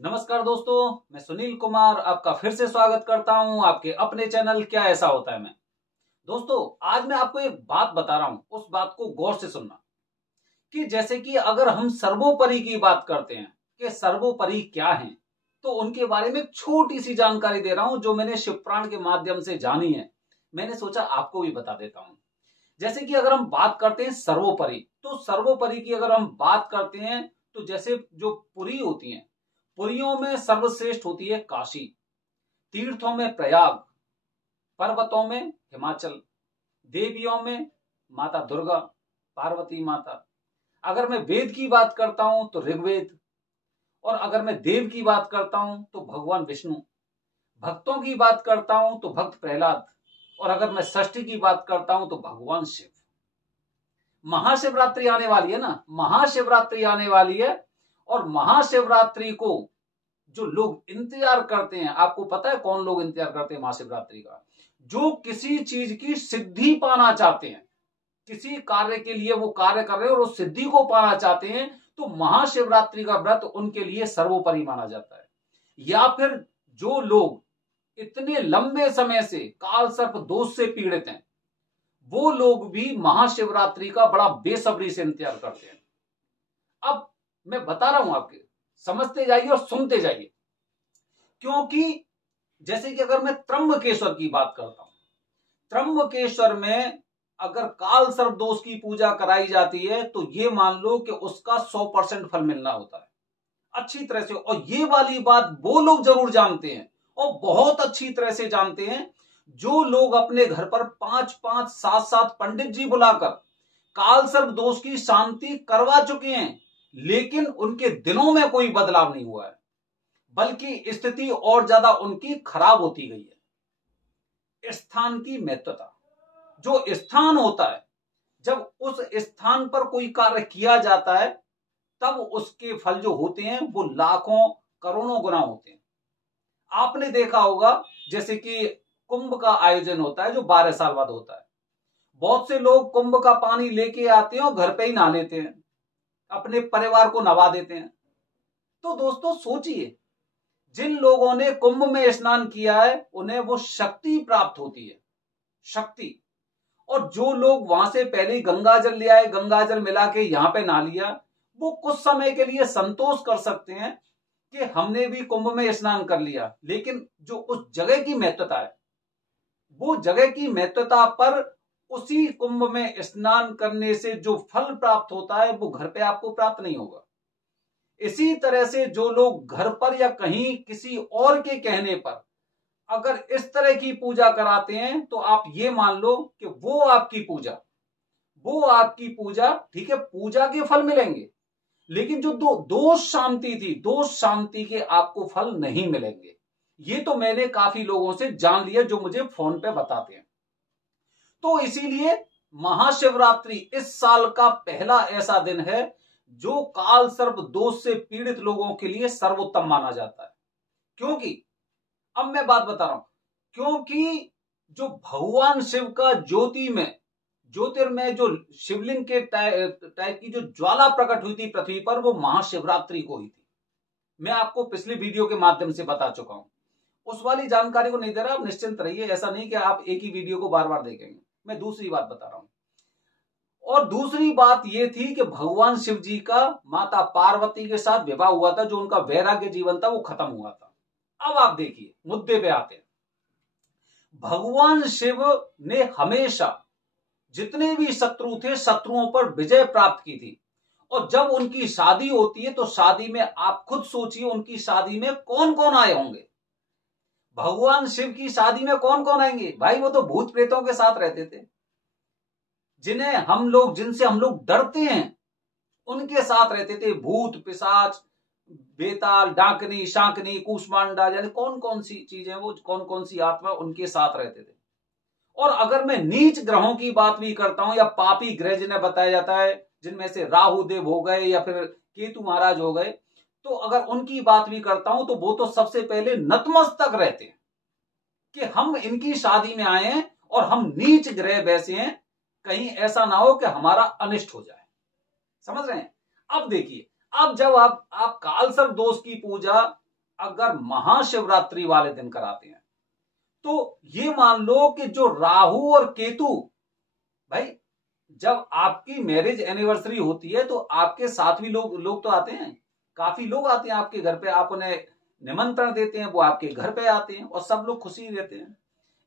नमस्कार दोस्तों, मैं सुनील कुमार आपका फिर से स्वागत करता हूं आपके अपने चैनल क्या ऐसा होता है में। दोस्तों, आज मैं आपको एक बात बता रहा हूं, उस बात को गौर से सुनना कि जैसे कि अगर हम सर्वोपरि की बात करते हैं कि सर्वोपरि क्या है, तो उनके बारे में एक छोटी सी जानकारी दे रहा हूं जो मैंने शिवपुराण के माध्यम से जानी है। मैंने सोचा आपको भी बता देता हूं। जैसे कि अगर हम बात करते हैं सर्वोपरि, तो सर्वोपरि की अगर हम बात करते हैं तो जैसे जो पुरी होती हैं, पुरियों में सर्वश्रेष्ठ होती है काशी, तीर्थों में प्रयाग, पर्वतों में हिमाचल, देवियों में माता दुर्गा, पार्वती माता। अगर मैं वेद की बात करता हूं तो ऋग्वेद, और अगर मैं देव की बात करता हूं तो भगवान विष्णु, भक्तों की बात करता हूं तो भक्त प्रहलाद, और अगर मैं षष्ठी की बात करता हूं तो भगवान शिव। महाशिवरात्रि आने वाली है ना, महाशिवरात्रि आने वाली है, और महाशिवरात्रि को जो लोग इंतजार करते हैं, आपको पता है कौन लोग इंतजार करते हैं महाशिवरात्रि का? जो किसी चीज की सिद्धि पाना चाहते हैं, किसी कार्य के लिए वो कार्य कर रहे हैं और उस सिद्धि को पाना चाहते हैं, तो महाशिवरात्रि का व्रत उनके लिए सर्वोपरि माना जाता है। या फिर जो लोग इतने लंबे समय से काल सर्प दोष से पीड़ित हैं, वो लोग भी महाशिवरात्रि का बड़ा बेसब्री से इंतजार करते हैं। अब मैं बता रहा हूं, आपके समझते जाइए और सुनते जाइए, क्योंकि जैसे कि अगर मैं त्र्यंबकेश्वर की बात करता हूं, त्र्यंबकेश्वर में अगर काल सर्प दोष की पूजा कराई जाती है तो ये मान लो कि उसका 100% फल मिलना होता है अच्छी तरह से। और ये वाली बात वो लोग जरूर जानते हैं, और बहुत अच्छी तरह से जानते हैं, जो लोग अपने घर पर 5-5, 7-7 पंडित जी बुलाकर काल सर्प दोष की शांति करवा चुके हैं, लेकिन उनके दिनों में कोई बदलाव नहीं हुआ है, बल्कि स्थिति और ज्यादा उनकी खराब होती गई है। स्थान की महत्वता, जो स्थान होता है, जब उस स्थान पर कोई कार्य किया जाता है तब उसके फल जो होते हैं वो लाखों करोड़ों गुना होते हैं। आपने देखा होगा जैसे कि कुंभ का आयोजन होता है जो 12 साल बाद होता है, बहुत से लोग कुंभ का पानी लेके आते हैं और घर पे ही नहा लेते हैं, अपने परिवार को नवा देते हैं। तो दोस्तों सोचिए, जिन लोगों ने कुंभ में स्नान किया है उन्हें वो शक्ति प्राप्त होती है, शक्ति। और जो लोग वहां से पहले ही गंगा जल ले आए, गंगा जल मिला के यहां पे नहा लिया, वो कुछ समय के लिए संतोष कर सकते हैं कि हमने भी कुंभ में स्नान कर लिया, लेकिन जो उस जगह की महत्वता है, वो जगह की महत्वता पर उसी कुंभ में स्नान करने से जो फल प्राप्त होता है वो घर पे आपको प्राप्त नहीं होगा। इसी तरह से जो लोग घर पर या कहीं किसी और के कहने पर अगर इस तरह की पूजा कराते हैं, तो आप ये मान लो कि वो आपकी पूजा ठीक है, पूजा के फल मिलेंगे, लेकिन जो दोष शांति थी, दोष शांति के आपको फल नहीं मिलेंगे। ये तो मैंने काफी लोगों से जान लिया जो मुझे फोन पे बताते हैं। तो इसीलिए महाशिवरात्रि इस साल का पहला ऐसा दिन है जो काल सर्प दोष से पीड़ित लोगों के लिए सर्वोत्तम माना जाता है। क्योंकि अब मैं बात बता रहा हूं, क्योंकि जो भगवान शिव का ज्योतिर्मय जो शिवलिंग के टाइप की जो ज्वाला प्रकट हुई थी पृथ्वी पर, वो महाशिवरात्रि को हुई थी। मैं आपको पिछली वीडियो के माध्यम से बता चुका हूं, उस वाली जानकारी को नहीं दे रहा, आप निश्चिंत रहिए, ऐसा नहीं कि आप एक ही वीडियो को बार बार देखेंगे। मैं दूसरी बात बता रहा हूं, और दूसरी बात यह थी कि भगवान शिव जी का माता पार्वती के साथ विवाह हुआ था, जो उनका वैराग्य जीवन था वो खत्म हुआ था। अब आप देखिए, मुद्दे पे आते हैं। भगवान शिव ने हमेशा जितने भी शत्रु थे, शत्रुओं पर विजय प्राप्त की थी। और जब उनकी शादी होती है तो शादी में आप खुद सोचिए, उनकी शादी में कौन कौन आए होंगे? भगवान शिव की शादी में कौन कौन आएंगे भाई? वो तो भूत प्रेतों के साथ रहते थे, जिनसे हम लोग डरते हैं, उनके साथ रहते थे। भूत, पिशाच, बेताल, डाकनी, शाकनी, कूष्मांडा, यानी कौन कौन सी चीजें, वो कौन कौन सी आत्मा उनके साथ रहते थे। और अगर मैं नीच ग्रहों की बात भी करता हूं, या पापी ग्रह जिन्हें बताया जाता है, जिनमें से राहु देव हो गए या फिर केतु महाराज हो गए, तो अगर उनकी बात भी करता हूं तो वो तो सबसे पहले नतमस्तक रहते हैं कि हम इनकी शादी में आए हैं और हम नीच ग्रह वैसे हैं, कहीं ऐसा ना हो कि हमारा अनिष्ट हो जाए। समझ रहे हैं? अब देखिए, अब जब आप काल सर्प दोष की पूजा अगर महाशिवरात्रि वाले दिन कराते हैं तो ये मान लो कि जो राहु और केतु, भाई जब आपकी मैरिज एनिवर्सरी होती है तो आपके साथ भी लोग तो आते हैं, काफी लोग आते हैं आपके घर पे, आप उन्हें निमंत्रण देते हैं, वो आपके घर पे आते हैं और सब लोग खुशी रहते हैं।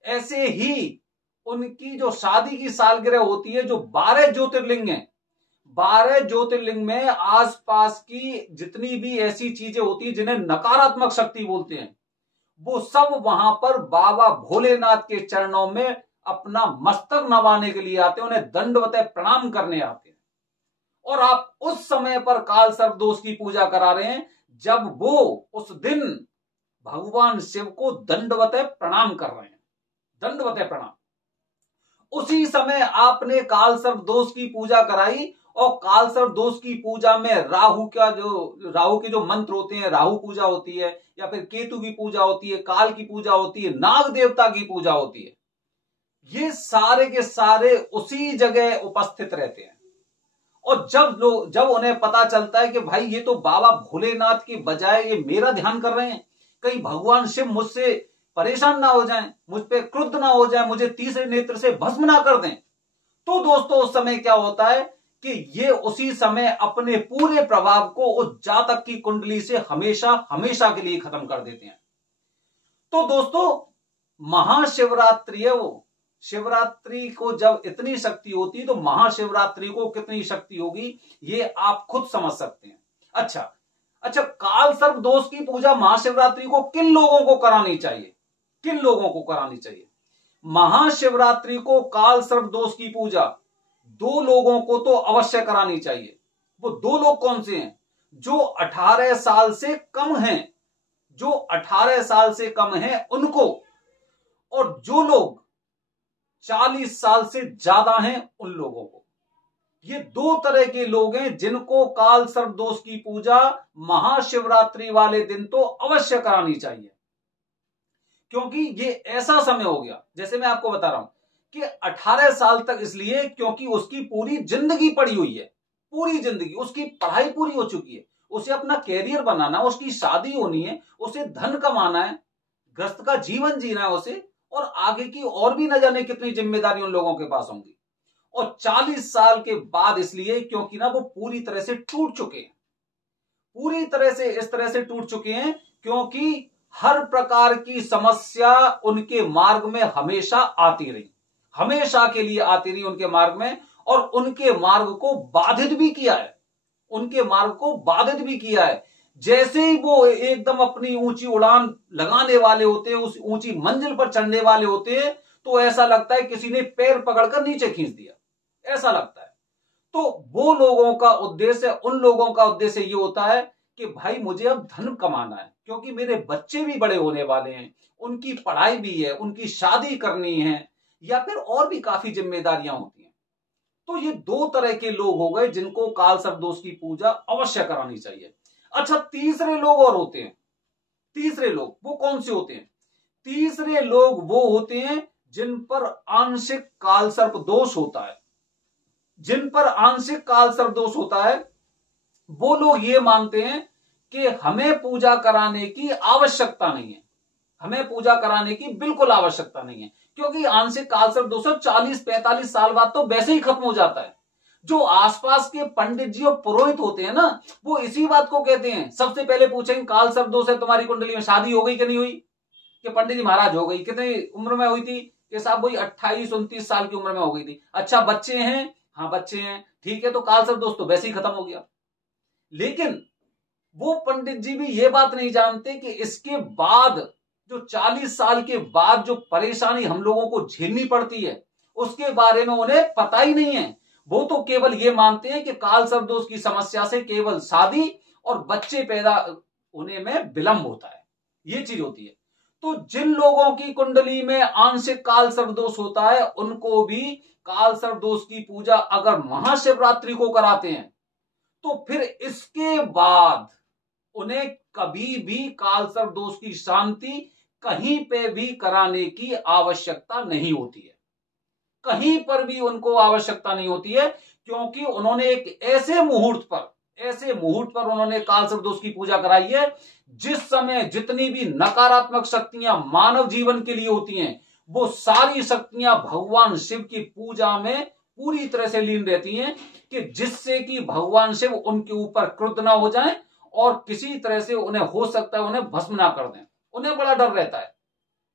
ऐसे ही उनकी जो शादी की सालगिरह होती है, जो 12 ज्योतिर्लिंग हैं, 12 ज्योतिर्लिंग में आसपास की जितनी भी ऐसी चीजें होती है जिन्हें नकारात्मक शक्ति बोलते हैं, वो सब वहां पर बाबा भोलेनाथ के चरणों में अपना मस्तक नवाने के लिए आते हैं, उन्हें दंडवत प्रणाम करने आते हैं। और आप उस समय पर काल सर्प दोष की पूजा करा रहे हैं जब वो उस दिन भगवान शिव को दंडवत प्रणाम कर रहे हैं, दंडवत प्रणाम। उसी समय आपने काल सर्प दोष की पूजा कराई और काल सर्प दोष की पूजा में राहु के जो मंत्र होते हैं, राहु पूजा होती है या फिर केतु की पूजा होती है, काल की पूजा होती है, नाग देवता की पूजा होती है, ये सारे के सारे उसी जगह उपस्थित रहते हैं। और जब उन्हें पता चलता है कि भाई ये तो बाबा भोलेनाथ की बजाय ये मेरा ध्यान कर रहे हैं, कहीं भगवान शिव मुझसे परेशान ना हो जाएं, मुझ पे क्रुद्ध ना हो जाएं, मुझे तीसरे नेत्र से भस्म ना कर दें, तो दोस्तों उस समय क्या होता है कि ये उसी समय अपने पूरे प्रभाव को उस जातक की कुंडली से हमेशा हमेशा के लिए खत्म कर देते हैं। तो दोस्तों महाशिवरात्रि है, वो शिवरात्रि को जब इतनी शक्ति होती है तो महाशिवरात्रि को कितनी शक्ति होगी ये आप खुद समझ सकते हैं। अच्छा, काल सर्प दोष की पूजा महाशिवरात्रि को किन लोगों को करानी चाहिए? किन लोगों को करानी चाहिए? महाशिवरात्रि को काल सर्प दोष की पूजा 2 लोगों को तो अवश्य करानी चाहिए। वो 2 लोग कौन से हैं? जो 18 साल से कम हैं, जो 18 साल से कम हैं उनको, और जो लोग 40 साल से ज्यादा हैं उन लोगों को। ये 2 तरह के लोग हैं जिनको काल सर्प दोष की पूजा महाशिवरात्रि वाले दिन तो अवश्य करानी चाहिए, क्योंकि ये ऐसा समय हो गया, जैसे मैं आपको बता रहा हूं कि 18 साल तक इसलिए क्योंकि उसकी पूरी जिंदगी पड़ी हुई है, पूरी जिंदगी उसकी पढ़ाई पूरी हो चुकी है, उसे अपना कैरियर बनाना, उसकी शादी होनी है, उसे धन कमाना है, ग्रस्त का जीवन जीना है उसे, और आगे की और भी न जाने कितनी जिम्मेदारी उन लोगों के पास होंगी। और 40 साल के बाद इसलिए क्योंकि ना वो पूरी तरह से टूट चुके हैं, पूरी तरह से इस तरह से टूट चुके हैं क्योंकि हर प्रकार की समस्या उनके मार्ग में हमेशा आती रही, हमेशा के लिए आती रही उनके मार्ग में, और उनके मार्ग को बाधित भी किया है, उनके मार्ग को बाधित भी किया है। जैसे ही वो एकदम अपनी ऊंची उड़ान लगाने वाले होते हैं, उस ऊंची मंजिल पर चढ़ने वाले होते हैं, तो ऐसा लगता है किसी ने पैर पकड़कर नीचे खींच दिया, ऐसा लगता है। तो वो लोगों का उद्देश्य, उन लोगों का उद्देश्य ये होता है कि भाई मुझे अब धन कमाना है, क्योंकि मेरे बच्चे भी बड़े होने वाले हैं, उनकी पढ़ाई भी है, उनकी शादी करनी है, या फिर और भी काफी जिम्मेदारियां होती हैं। तो ये 2 तरह के लोग हो गए जिनको काल सर्प दोष की पूजा अवश्य करानी चाहिए। अच्छा, तीसरे लोग और होते हैं। तीसरे लोग वो कौन से होते हैं? तीसरे लोग वो होते हैं जिन पर आंशिक काल सर्प दोष होता है। जिन पर आंशिक काल सर्प दोष होता है वो लोग ये मानते हैं कि हमें पूजा कराने की आवश्यकता नहीं है, हमें पूजा कराने की बिल्कुल आवश्यकता नहीं है, क्योंकि आंशिक काल सर्प दोष 40-45 साल बाद तो वैसे ही खत्म हो जाता है। जो आसपास के पंडित जी और पुरोहित होते हैं ना, वो इसी बात को कहते हैं, सबसे पहले पूछेंगे काल सर्प दोष है तुम्हारी कुंडली में, शादी हो गई कि नहीं हुई? कि पंडित जी महाराज हो गई। कितनी उम्र में हुई थी? कि साहब वही 28-29 साल की उम्र में हो गई थी। अच्छा, बच्चे हैं? हाँ बच्चे हैं। ठीक है, तो काल सर्प दोष तो वैसे ही खत्म हो गया। लेकिन वो पंडित जी भी ये बात नहीं जानते कि इसके बाद जो 40 साल के बाद जो परेशानी हम लोगों को झेलनी पड़ती है उसके बारे में उन्हें पता ही नहीं है। वो तो केवल ये मानते हैं कि काल सर्प दोष की समस्या से केवल शादी और बच्चे पैदा होने में विलंब होता है, ये चीज होती है। तो जिन लोगों की कुंडली में आंशिक काल सर्प दोष होता है उनको भी काल सर्प दोष की पूजा अगर महाशिवरात्रि को कराते हैं तो फिर इसके बाद उन्हें कभी भी काल सर्प दोष की शांति कहीं पे भी कराने की आवश्यकता नहीं होती है, कहीं पर भी उनको आवश्यकता नहीं होती है, क्योंकि उन्होंने एक ऐसे मुहूर्त पर ऐसे मुहूर्त पर उन्होंने कालसर्प दोष की पूजा कराई है जिस समय जितनी भी नकारात्मक शक्तियां मानव जीवन के लिए होती हैं वो सारी शक्तियां भगवान शिव की पूजा में पूरी तरह से लीन रहती हैं, कि जिससे कि भगवान शिव उनके ऊपर क्रुद्ध ना हो जाएं और किसी तरह से उन्हें हो सकता है उन्हें भस्म ना कर दें। उन्हें बड़ा डर रहता है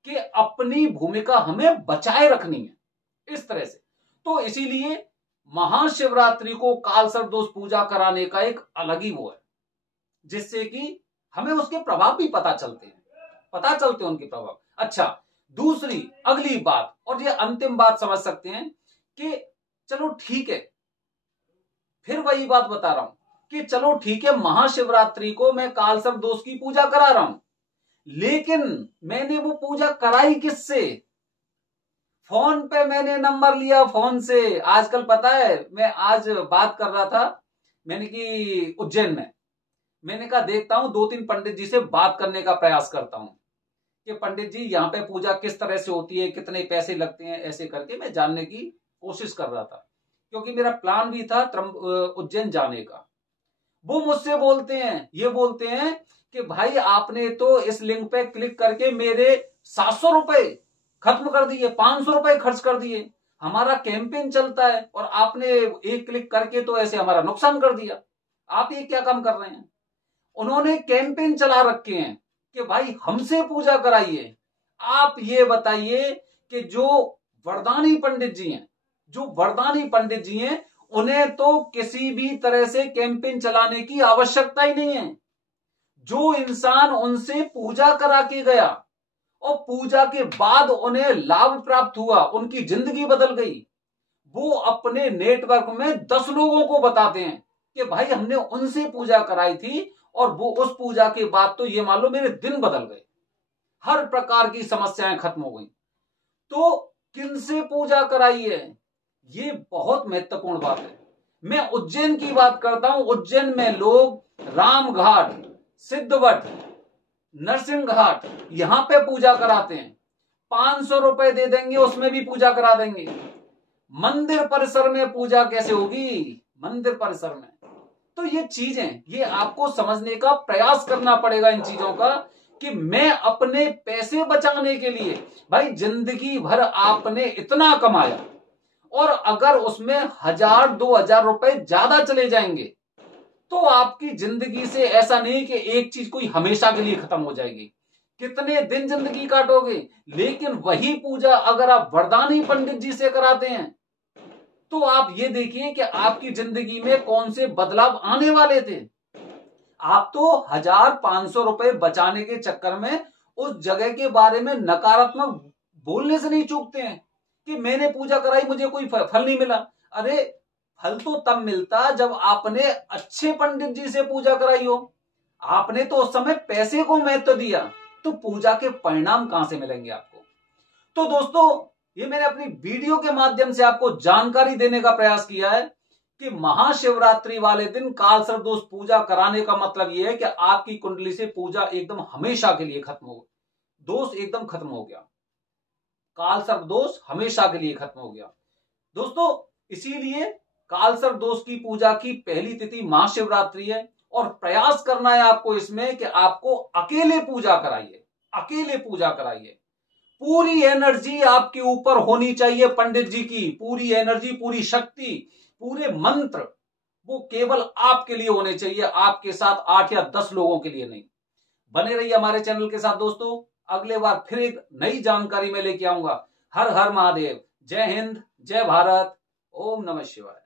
कि अपनी भूमिका हमें बचाए रखनी है इस तरह से। तो इसीलिए महाशिवरात्रि को कालसर्प दोष पूजा कराने का एक अलग ही वो है, जिससे कि हमें उसके प्रभाव भी पता चलते हैं उनके प्रभाव। अच्छा, दूसरी अगली बात और ये अंतिम बात समझ सकते हैं कि चलो ठीक है, फिर वही बात बता रहा हूं कि चलो ठीक है, महाशिवरात्रि को मैं कालसर्प दोष की पूजा करा रहा हूं, लेकिन मैंने वो पूजा कराई किससे? फोन पे मैंने नंबर लिया, फोन से। आजकल पता है, मैं आज बात कर रहा था, मैंने कि उज्जैन में, मैंने कहा देखता हूं 2-3 पंडित जी से बात करने का प्रयास करता हूं कि पंडित जी यहाँ पे पूजा किस तरह से होती है, कितने पैसे लगते हैं, ऐसे करके मैं जानने की कोशिश कर रहा था, क्योंकि मेरा प्लान भी था उज्जैन जाने का। वो मुझसे ये बोलते हैं कि भाई आपने तो इस लिंक पे क्लिक करके मेरे 700 रुपए खत्म कर दिए, 500 रुपए खर्च कर दिए, हमारा कैंपेन चलता है और आपने एक क्लिक करके तो ऐसे हमारा नुकसान कर दिया, आप ये क्या काम कर रहे हैं? उन्होंने कैंपेन चला रखे हैं कि भाई हमसे पूजा कराइए। आप ये बताइए कि जो वरदानी पंडित जी हैं उन्हें तो किसी भी तरह से कैंपेन चलाने की आवश्यकता ही नहीं है। जो इंसान उनसे पूजा करा के गया और पूजा के बाद उन्हें लाभ प्राप्त हुआ, उनकी जिंदगी बदल गई, वो अपने नेटवर्क में 10 लोगों को बताते हैं कि भाई हमने उनसे पूजा कराई थी और वो उस पूजा के बाद तो ये मान लो मेरे दिन बदल गए, हर प्रकार की समस्याएं खत्म हो गई। तो किनसे पूजा कराई है, ये बहुत महत्वपूर्ण बात है। मैं उज्जैन की बात करता हूं। उज्जैन में लोग रामघाट, सिद्धवट, नरसिंह घाट यहां पे पूजा कराते हैं। 500 रुपए दे देंगे, उसमें भी पूजा करा देंगे। मंदिर परिसर में पूजा कैसे होगी? मंदिर परिसर में तो ये चीजें, ये आपको समझने का प्रयास करना पड़ेगा इन चीजों का, कि मैं अपने पैसे बचाने के लिए, भाई जिंदगी भर आपने इतना कमाया और अगर उसमें 1000-2000 रुपए ज्यादा चले जाएंगे तो आपकी जिंदगी से ऐसा नहीं कि एक चीज कोई हमेशा के लिए खत्म हो जाएगी, कितने दिन जिंदगी काटोगे। लेकिन वही पूजा अगर आप वरदानी पंडित जी से कराते हैं तो आप ये देखिए कि आपकी जिंदगी में कौन से बदलाव आने वाले थे। आप तो 1000-500 रुपए बचाने के चक्कर में उस जगह के बारे में नकारात्मक बोलने से नहीं चूकते हैं कि मैंने पूजा कराई, मुझे कोई फल नहीं मिला। अरे फल तो तब मिलता जब आपने अच्छे पंडित जी से पूजा कराई हो। आपने तो उस समय पैसे को महत्व दिया, तो पूजा के परिणाम कहां से मिलेंगे आपको? तो दोस्तों, ये मैंने अपनी वीडियो के माध्यम से आपको जानकारी देने का प्रयास किया है कि महाशिवरात्रि वाले दिन कालसर्प दोष पूजा कराने का मतलब यह है कि आपकी कुंडली से पूजा एकदम हमेशा के लिए खत्म हो, दोष एकदम खत्म हो गया, कालसर्प दोष हमेशा के लिए खत्म हो गया। दोस्तों, इसीलिए कालसर्प दोष की पूजा की पहली तिथि महाशिवरात्रि है और प्रयास करना है आपको इसमें कि आपको अकेले पूजा कराइए। पूरी एनर्जी आपके ऊपर होनी चाहिए पंडित जी की, पूरी एनर्जी, पूरी शक्ति, पूरे मंत्र वो केवल आपके लिए होने चाहिए, आपके साथ 8 या 10 लोगों के लिए नहीं। बने रहिए हमारे चैनल के साथ दोस्तों, अगले बार फिर एक नई जानकारी में लेके आऊंगा। हर हर महादेव, जय हिंद, जय भारत, ओम नमः शिवाय।